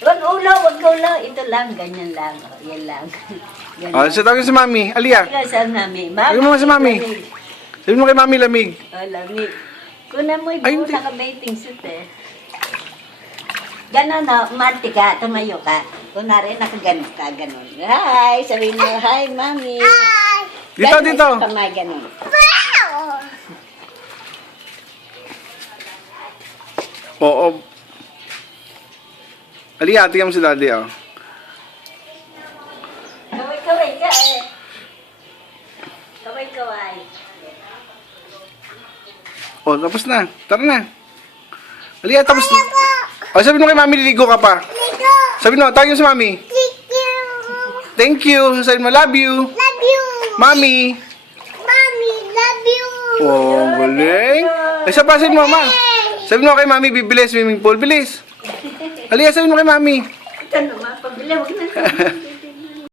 Wag ulo, wag ulo. Ito lang, ganyan lang. O, yan lang. Ganyan. Oh, so tawagin si Mami. Alia. Ikaw sa mami. Tawagin mo nga si Mami. Lamig. Sabihin mo kay Mami lamig. Oh, lamig. Kunan mo Ay, yung hindi. naka-bathing suit eh. Ganon no, umarte ka, tumayo ka. Kunwari, nakaganon ka, ganon. Hi! Sabihin mo, hi, mami. Dito, Ganon, dito. Kamay, ganon. Oo. Alia, tingnan mo si Daddy, oh. Kaway-kaway ka eh. Kaway-kaway. Oh, tapos na. Tara na. Alia, tapos na. Oh, sabihin mo kay Mami, liligo ka pa. Sabihin mo, tawagin mo si Mami. Thank you. Sabihin mo, love you. Love you. Mami. Mommy, love you. Oh, galing. Ay, sabasin mo, Ma. Sabihin mo kay Mami, bibili swimming pool. Bilis. Alia, sabihin mo kay Mami. Ito naman, pabili, huwag na.